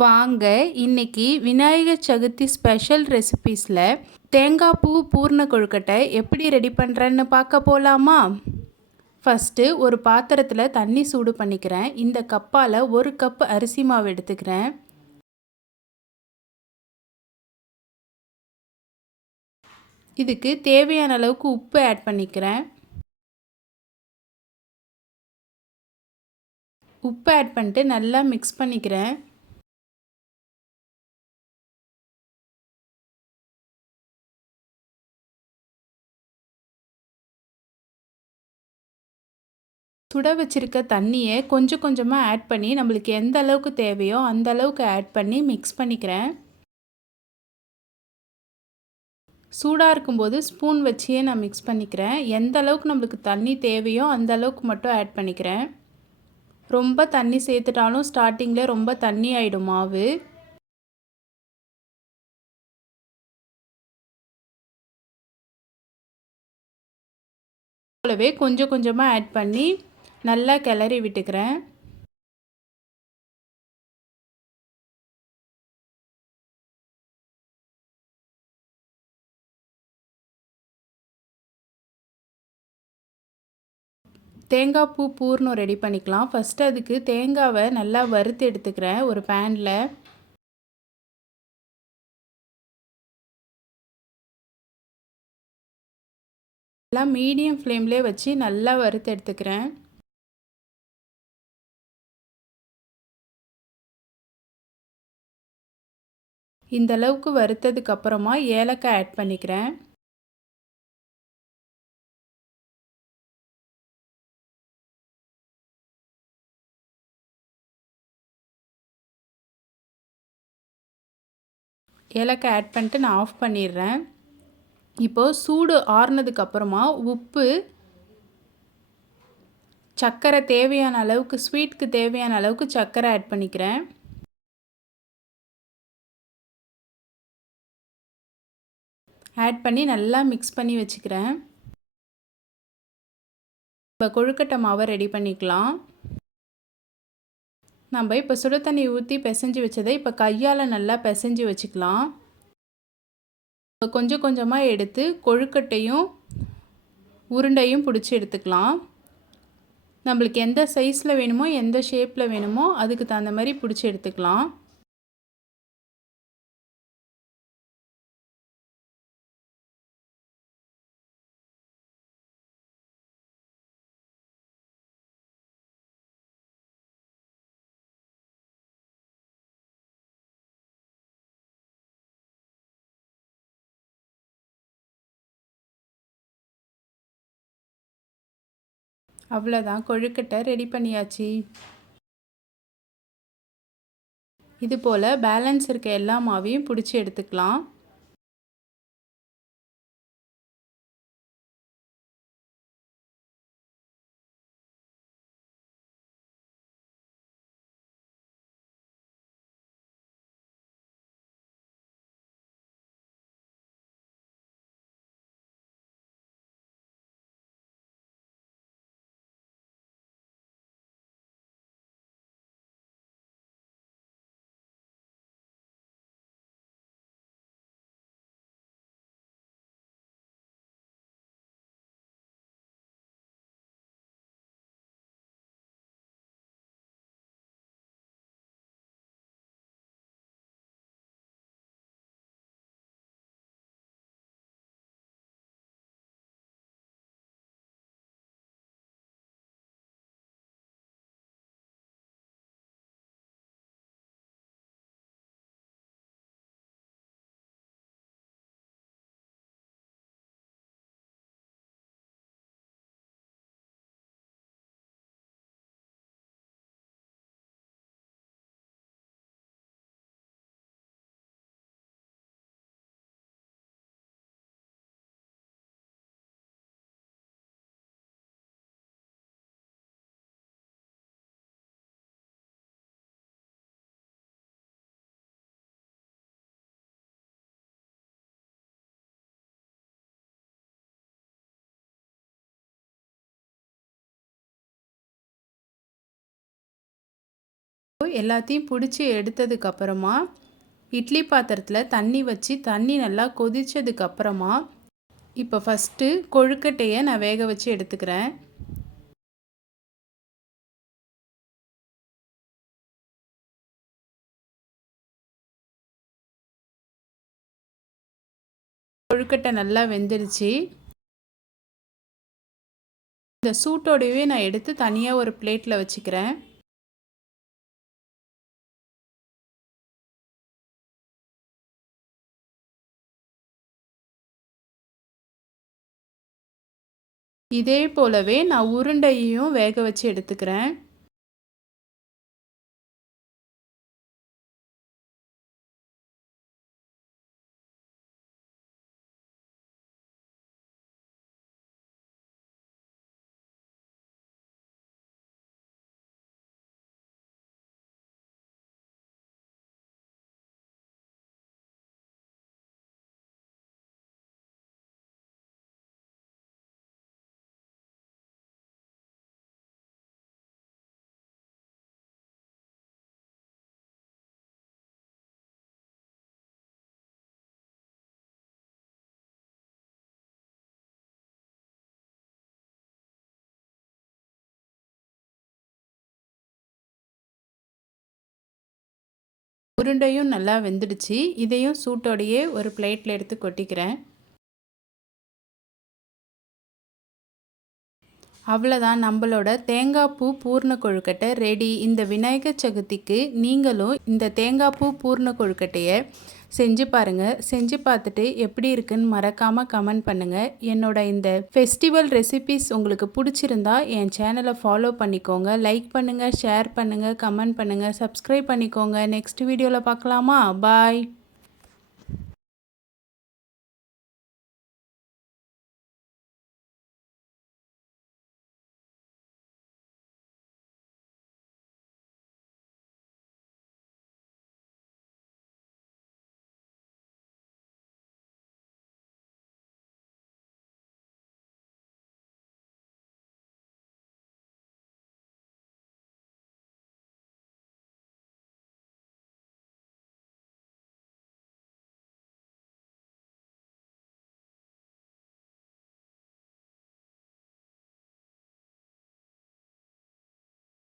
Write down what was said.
வாங்க இன்னைக்கு விநாயகர் சதுர்த்தி ஸ்பெஷல் ரெசிபீஸில் தேங்காய் பூ பூர்ண கொழுக்கட்டை எப்படி ரெடி பண்ணுறேன்னு பார்க்க போகலாமா? ஃபஸ்ட்டு ஒரு பாத்திரத்தில் தண்ணி சூடு பண்ணிக்கிறேன். இந்த கப்பால் 1 கப் அரிசி மாவு எடுத்துக்கிறேன். இதுக்கு தேவையான அளவுக்கு உப்பு ஆட் பண்ணிக்கிறேன். உப்பு ஆட் பண்ணிட்டு நல்லா மிக்ஸ் பண்ணிக்கிறேன். சுட வச்சுருக்க தண்ணியை கொஞ்சம் கொஞ்சமாக ஆட் பண்ணி நம்மளுக்கு எந்த அளவுக்கு தேவையோ அந்த அளவுக்கு ஆட் பண்ணி மிக்ஸ் பண்ணிக்கிறேன். சூடாக இருக்கும்போது ஸ்பூன் வச்சே நான் மிக்ஸ் பண்ணிக்கிறேன். எந்த அளவுக்கு நம்மளுக்கு தண்ணி தேவையோ அந்த அளவுக்கு மட்டும் ஆட் பண்ணிக்கிறேன். ரொம்ப தண்ணி சேர்த்துட்டாலும் ஸ்டார்டிங்கில் ரொம்ப தண்ணி ஆகிடும் மாவு. போலவே கொஞ்சம் கொஞ்சமாக ஆட் பண்ணி நல்லா கிளறி விட்டுக்கிறேன். தேங்காய் பூ பூர்ணம் ரெடி பண்ணிக்கலாம். ஃபஸ்ட்டு அதுக்கு தேங்காவை நல்லா வறுத்து எடுத்துக்கிறேன் ஒரு பேனில். எல்லாம் மீடியம் ஃப்ளேம்லேயே வச்சு நல்லா வறுத்து எடுத்துக்கிறேன். இந்த அளவுக்கு வறுத்ததுக்கு அப்புறமா ஏலக்காய் ஆட் பண்ணிக்கிறேன். ஏலக்காய் ஆட் பண்ணிட்டு நான் ஆஃப் பண்ணிடுறேன். இப்போது சூடு ஆறுனதுக்கு அப்புறமா உப்பு, சர்க்கரை தேவையான அளவுக்கு, ஸ்வீட்டுக்கு தேவையான அளவுக்கு சர்க்கரை ஆட் பண்ணிக்கிறேன். ஆட் பண்ணி நல்லா மிக்ஸ் பண்ணி வச்சுக்கிறேன். இப்போ கொழுக்கட்டை மாவை ரெடி பண்ணிக்கலாம். நம்ம இப்போ சுடு தண்ணி ஊற்றி பிசைஞ்சு வச்சதை இப்போ கையால் நல்லா பிசைஞ்சு வச்சுக்கலாம். கொஞ்சம் கொஞ்சமாக எடுத்து கொழுக்கட்டையும் உருண்டையும் பிடிச்சி எடுத்துக்கலாம். நம்மளுக்கு எந்த சைஸில் வேணுமோ எந்த ஷேப்பில் வேணுமோ அதுக்கு தகுந்த மாதிரி பிடிச்சி எடுத்துக்கலாம். அவ்வளோதான், கொழுக்கட்டை ரெடி பண்ணியாச்சு. இது போல் பேலன்ஸ் இருக்க எல்லா மாவையும் பிடிச்சி எடுத்துக்கலாம். எல்லாத்தையும் பிடிச்சி எடுத்ததுக்கப்புறமா இட்லி பாத்திரத்தில் தண்ணி வச்சு தண்ணி நல்லா கொதித்ததுக்கப்புறமா இப்போ ஃபஸ்ட்டு கொழுக்கட்டையை நான் வேக வச்சு எடுத்துக்கிறேன். கொழுக்கட்டை நல்லா வெந்துடுச்சு. இந்த சூட்டோடவே நான் எடுத்து தனியாக ஒரு பிளேட்டில் வச்சுக்கிறேன். இதே போலவே நான் உருண்டையையும் வேக வச்சு எடுத்துக்கிறேன். உருண்டையும் நல்லா வெந்துடுச்சு. இதையும் சூட்டோடையே ஒரு பிளேட்டில் எடுத்து கொட்டிக்கிறேன். அவ்வளோதான், நம்மளோட தேங்காய் பூ பூர்ண கொழுக்கட்டை ரெடி. இந்த விநாயகர் சதுர்த்திக்கு நீங்களும் இந்த தேங்காய் பூ பூர்ண கொழுக்கட்டையை செஞ்சு பாருங்கள். செஞ்சு பார்த்துட்டு எப்படி இருக்குன்னு மறக்காமல் கமெண்ட் பண்ணுங்கள். என்னோட இந்த ஃபெஸ்டிவல் ரெசிபீஸ் உங்களுக்கு பிடிச்சிருந்தா என் சேனலை ஃபாலோ பண்ணிக்கோங்க. லைக் பண்ணுங்கள், ஷேர் பண்ணுங்கள், கமெண்ட் பண்ணுங்கள், சப்ஸ்கிரைப் பண்ணிக்கோங்க. நெக்ஸ்ட் வீடியோவில் பார்க்கலாமா? பாய்.